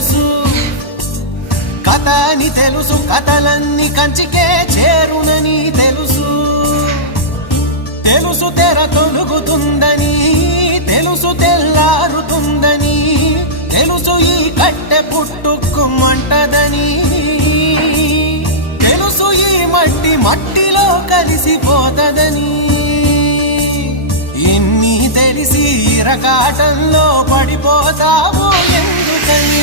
తెలుసు, కథ అని తెలుసు, కథలన్నీ కంచికే చేరునని తెలుసు. తెలుసు తెర తొలుగుతుందని, తెలుసు తెల్లారుతుందని, తెలుసు ఈ కట్టె పుట్టుకుమంటదని, తెలుసు ఈ మట్టి మట్టిలో కలిసిపోతదని. ఎన్ని తెలిసి ఇరకాటంలో పడిపోతావో ఎందుకని?